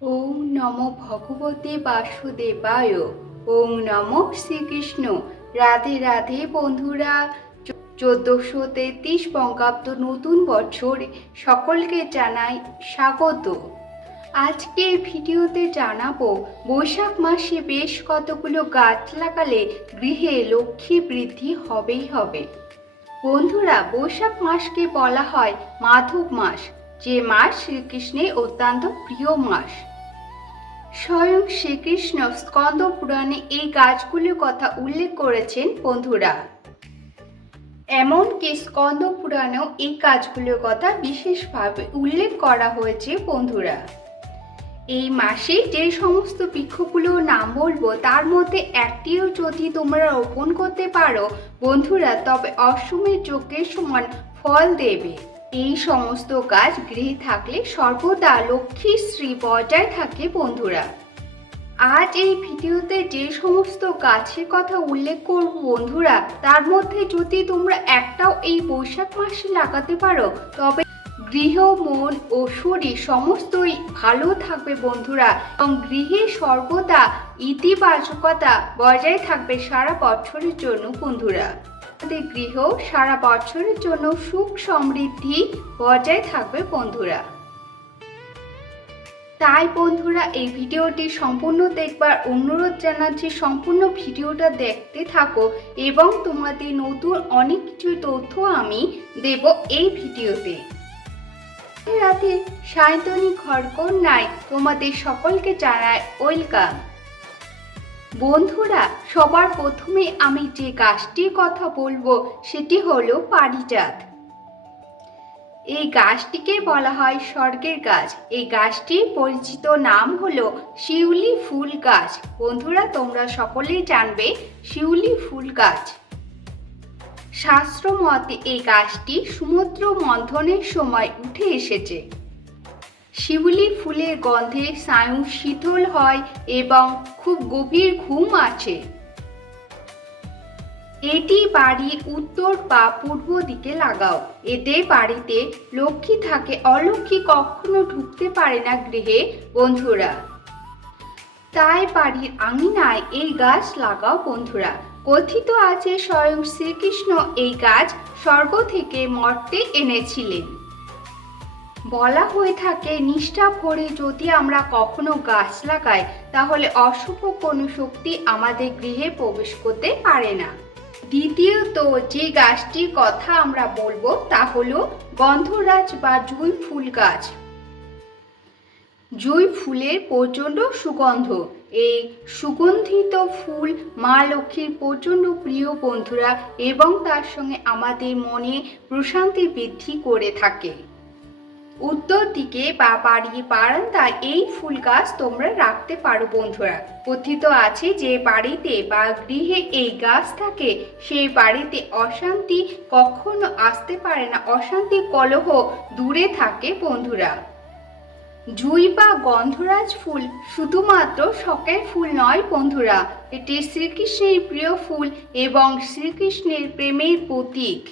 ওম নমো ভগবতে বাসুদেবায়। ওম নমো শ্রীকৃষ্ণ। রাধে রাধে বন্ধুরা। 1433 বঙ্গাব্দ নতুন বছর সকলকে জানাই স্বাগত। আজকে এই ভিডিওতে জানাবো বৈশাখ মাসে বেশ কতগুলো গাছ লাগালে গৃহে লক্ষ্মী বৃদ্ধি হবেই হবে। বন্ধুরা, বৈশাখ মাসকে বলা হয় মাধব মাস, যে মাস শ্রীকৃষ্ণের অত্যন্ত প্রিয় মাস। স্বয়ং শ্রীকৃষ্ণ স্কন্দ পুরাণে এই গাছগুলির কথা উল্লেখ করেছেন বন্ধুরা। এমনকি স্কন্দ পুরাণেও এই গাছগুলির কথা বিশেষভাবে উল্লেখ করা হয়েছে বন্ধুরা। এই মাসে যে সমস্ত বৃক্ষগুলোর নাম বলবো তার মধ্যে একটিও যদি তোমরা রোপণ করতে পারো বন্ধুরা, তবে অশ্বমেধ যজ্ঞের সমান ফল দেবে। এই সমস্ত গাছ গৃহে থাকলে সর্বদা লক্ষ্মী শ্রী বজায় থাকে বন্ধুরা। আজ এই ভিডিওতে যে সমস্ত গাছের কথা উল্লেখ করব বন্ধুরা, তার মধ্যে যদি তোমরা একটাও এই বৈশাখ মাসে লাগাতে পারো তবে গৃহ, মন ও শরীর সমস্তই ভালো থাকবে বন্ধুরা, এবং গৃহে সর্বদা ইতিবাচকতা বজায় থাকবে সারা বছরের জন্য বন্ধুরা। আমাদের গৃহ সারা বছরের জন্য সুখ সমৃদ্ধি বজায় থাকবে বন্ধুরা। তাই বন্ধুরা, এই ভিডিওটি সম্পূর্ণ দেখবার অনুরোধ জানাচ্ছি। সম্পূর্ণ ভিডিওটা দেখতে থাকো এবং তোমাদের নতুন অনেক কিছু তথ্য আমি দেব এই ভিডিওতে। রাতে সায়ন্তনী ঘরকন্যায় তোমাদের সকলকে জানাই ওয়েলকাম। বন্ধুরা, সবার প্রথমে আমি যে গাছটির কথা বলবো সেটি হলো পারিজাত। এই গাছটিকে বলা হয় স্বর্গের গাছ। এই গাছটির পরিচিত নাম হলো শিউলি ফুল গাছ। বন্ধুরা, তোমরা সকলেই জানবে শিউলি ফুল গাছ। শাস্ত্র মতে এই গাছটি সমুদ্র মন্থনের সময় উঠে এসেছে। শিউলি ফুলের গন্ধে স্নায়ু শীতল হয় এবং খুব গভীর ঘুম আছে। এটি বাড়ির উত্তর বা পূর্ব দিকে লাগাও, এতে বাড়িতে লক্ষ্মী থাকে। অলক্ষ্মী কখনো ঢুকতে পারে না গৃহে বন্ধুরা। তাই বাড়ির আঙিনায় এই গাছ লাগাও বন্ধুরা। কথিত আছে স্বয়ং শ্রীকৃষ্ণ এই গাছ স্বর্গ থেকে মর্তে এনেছিলেন। বলা হয়ে থাকে নিষ্ঠা ভরে যদি আমরা কখনো গাছ লাগাই তাহলে অশুভ কোনো শক্তি আমাদের গৃহে প্রবেশ করতে পারে না। দ্বিতীয়ত যে গাছটির কথা আমরা বলবো তা হলো গন্ধরাজ বা জুঁই ফুল গাছ। জুঁই ফুলের প্রচণ্ড সুগন্ধ। এই সুগন্ধিত ফুল মা লক্ষ্মীর প্রচণ্ড প্রিয় বন্ধুরা, এবং তার সঙ্গে আমাদের মনে প্রশান্তি বৃদ্ধি করে থাকে। উত্তর দিকে বা বাড়ির বারান্দায় এই ফুল গাছ তোমরা রাখতে পারো বন্ধুরা। কথিত আছে যে বাড়িতে বা গৃহে এই গাছ থাকে সেই বাড়িতে অশান্তি কখনো আসতে পারে না, অশান্তি কলহ দূরে থাকে বন্ধুরা। জুঁই বা গন্ধরাজ ফুল শুধুমাত্র শখের ফুল নয় বন্ধুরা, এটি শ্রীকৃষ্ণের প্রিয় ফুল এবং শ্রীকৃষ্ণের প্রেমের প্রতীক।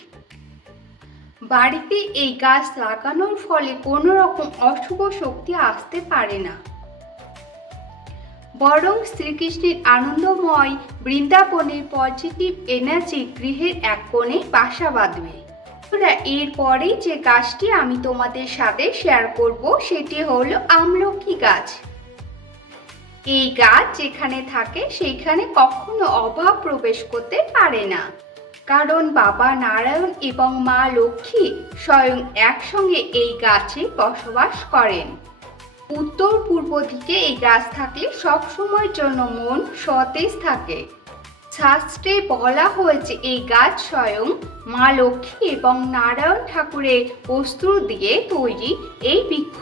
বাড়িতে এই গাছ লাগানোর ফলে কোনো রকম অশুভ শক্তি আসতে পারে না, বরং শ্রীকৃষ্ণের আনন্দময় বৃন্দাবনের পজিটিভ এনার্জি গৃহের এক কোণে বাসা বাঁধবে। এরপরে যে গাছটি আমি তোমাদের সাথে শেয়ার করব সেটি হলো আমলকি গাছ। এই গাছ যেখানে থাকে সেখানে কখনো অভাব প্রবেশ করতে পারে না, কারণ বাবা নারায়ণ এবং মা লক্ষ্মী স্বয়ং একসঙ্গে এই গাছে বসবাস করেন। উত্তর পূর্ব দিকে এই গাছ থাকলে সব সময়ের জন্য মন সতেজ থাকে। শাস্ত্রে বলা হয়েছে এই গাছ স্বয়ং মা লক্ষ্মী এবং নারায়ণ ঠাকুরের বস্তু দিয়ে তৈরি এই বৃক্ষ।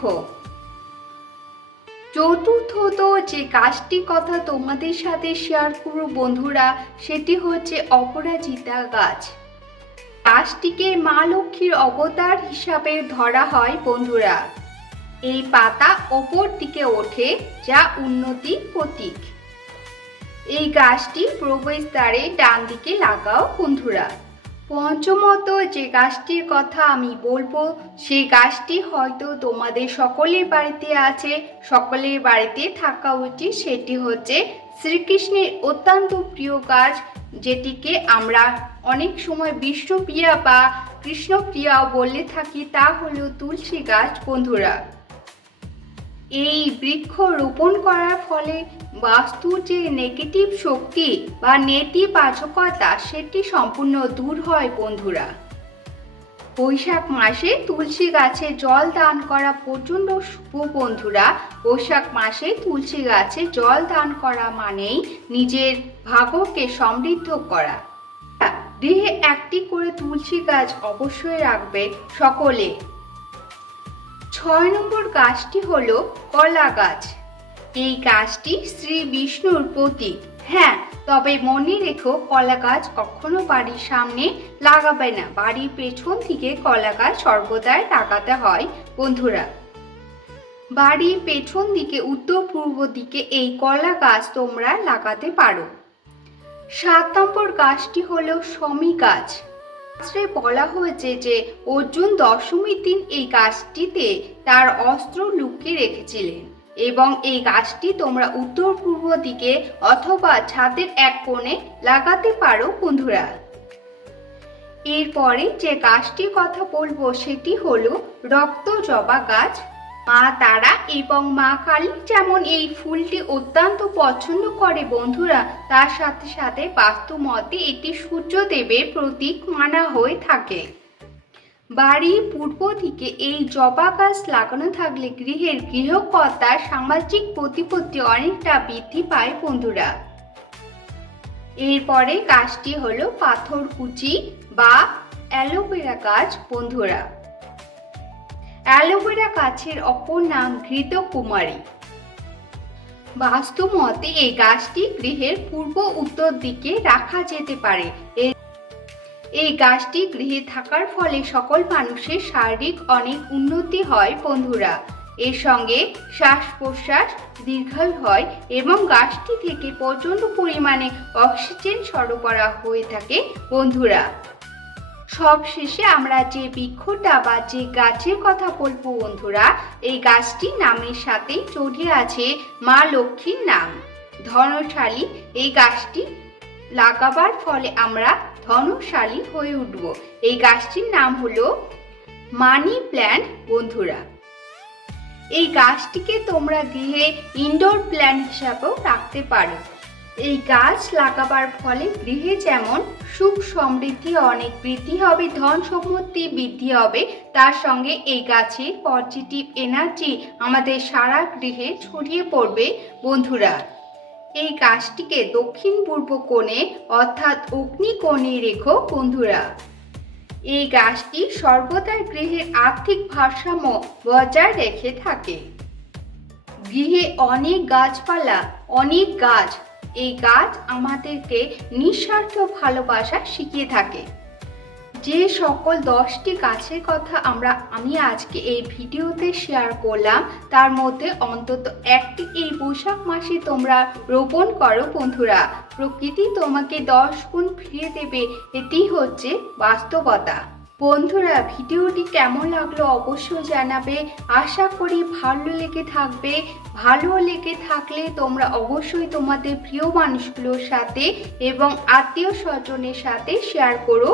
চতুর্থত যে গাছটির কথা তোমাদের সাথে শেয়ার করব বন্ধুরা সেটি হচ্ছে অপরাজিতা গাছ। গাছটিকে মা লক্ষ্মীর অবতার হিসাবে ধরা হয় বন্ধুরা। এই পাতা ওপর দিকে ওঠে যা উন্নতির প্রতীক। এই গাছটি প্রবেশদ্বারে ডান দিকে লাগাও বন্ধুরা। পঞ্চমত যে গাছটির কথা আমি বলবো সেই গাছটি হয়তো তোমাদের সকলের বাড়িতে আছে, সকলের বাড়িতে থাকা উচিত। সেটি হচ্ছে শ্রীকৃষ্ণের অত্যন্ত প্রিয় গাছ, যেটিকে আমরা অনেক সময় বিষ্ণুপ্রিয়া বা কৃষ্ণপ্রিয়াও বলে থাকি, তা হলো তুলসী গাছ। বন্ধুরা, এই বৃক্ষ রোপণ করার ফলে বাস্তুর যে নেগেটিভ শক্তি বা নেতিবাচকতা সেটি সম্পূর্ণ দূর হয়। বন্ধুরা, বৈশাখ মাসে তুলসী গাছে জল দান করা প্রচণ্ড শুভ। বন্ধুরা, বৈশাখ মাসে তুলসী গাছে জল দান করা মানেই নিজের ভাগ্যকে সমৃদ্ধ করা। গৃহে একটি করে তুলসী গাছ অবশ্যই রাখবে সকলে। 6 নম্বর গাছটি হলো কলা গাছ। এই গাছটি শ্রী বিষ্ণুর প্রতীক। হ্যাঁ, তবে মনে রেখো, কলা গাছ কখনো বাড়ির সামনে লাগাবে না, বাড়ির পেছন থেকে কলা গাছ সর্বদাই লাগাতে হয়। বন্ধুরা, বাড়ির পেছন দিকে উত্তর পূর্ব দিকে এই কলা গাছ তোমরা লাগাতে পারো। 7 নম্বর গাছটি হলো শমী গাছ। শাস্ত্রে বলা হয়েছে যে অর্জুন দশমীর দিন এই গাছটিতে তার অস্ত্র লুকিয়ে রেখেছিলেন, এবং এই গাছটি তোমরা উত্তর পূর্ব দিকে অথবা ছাদের এক কোণে লাগাতে পারো। বন্ধুরা, এরপরে যে গাছটির কথা বলবো সেটি হলো রক্ত জবা গাছ। মা তারা এবং মা কালী যেমন এই ফুলটি অত্যন্ত পছন্দ করে বন্ধুরা, তার সাথে সাথে বাস্তু মতে এটি সূর্যদেবের প্রতীক মানা হয়ে থাকে। বাড়ির পূর্ব দিকে এই জবা গাছ লাগানো থাকলে গৃহের গৃহকর্তার সামাজিক প্রতিপত্তি অনেকটা বৃদ্ধি পায়। বন্ধুরা, এরপরে গাছটি হলো পাথরকুচি বা অ্যালোভেরা গাছ। বন্ধুরা, অ্যালোভেরা গাছের অপর নাম ঘৃতকুমারী। বাস্তু মতে এই গাছটি গৃহের পূর্ব উত্তর দিকে রাখা যেতে পারে। এই গাছটি গৃহে থাকার ফলে সকল মানুষের শারীরিক অনেক উন্নতি হয়। বন্ধুরা, এর সঙ্গে শ্বাস প্রশ্বাস দীর্ঘায়ু হয় এবং গাছটি থেকে প্রচণ্ড পরিমাণে অক্সিজেন সরবরাহ হয়ে থাকে। বন্ধুরা, সবশেষে আমরা যে বৃক্ষটা বা যে গাছের কথা বলবো বন্ধুরা, এই গাছটি নামের সাথেই জড়িয়ে আছে মা লক্ষ্মীর নাম, ধনশালী। এই গাছটি লাগাবার ফলে আমরা ধনশালী হয়ে উঠব। এই গাছটির নাম হলো মানি প্ল্যান্ট। বন্ধুরা, এই গাছটিকে তোমরা গৃহে ইনডোর প্ল্যান্ট হিসাবেও রাখতে পারো। এই গাছ লাগাবার ফলে গৃহে যেমন সুখ সমৃদ্ধি অনেক বৃদ্ধি হবে, ধন সম্পত্তি বৃদ্ধি হবে, তার সঙ্গে এই গাছের পজিটিভ এনার্জি আমাদের সারা গৃহে ছড়িয়ে পড়বে। বন্ধুরা, এই গাছটিকে দক্ষিণ পূর্ব কোণে অর্থাৎ অগ্নিকোণে রেখো। বন্ধুরা, এই গাছটি সর্বদাই গৃহের আর্থিক ভারসাম্য বজায় রেখে থাকে। গৃহে অনেক গাছপালা, অনেক গাছ, এই গাছ আমাদেরকে নিঃস্বার্থ ভালোবাসা শিখিয়ে থাকে। যে সকল 10টি গাছের কথা আমি আজকে এই ভিডিওতে শেয়ার করলাম, তার মধ্যে অন্তত একটি এই বৈশাখ মাসে তোমরা রোপণ করো। বন্ধুরা, প্রকৃতি তোমাকে 10 গুণ ফিরিয়ে দেবে, এটি হচ্ছে বাস্তবতা। বন্ধুরা, ভিডিওটি কেমন লাগলো অবশ্যই জানাবে। আশা করি ভালো লেগে থাকবে। ভালো লেগে থাকলে তোমরা অবশ্যই তোমাদের প্রিয় মানুষগুলোর সাথে এবং আত্মীয় স্বজনের সাথে শেয়ার করো।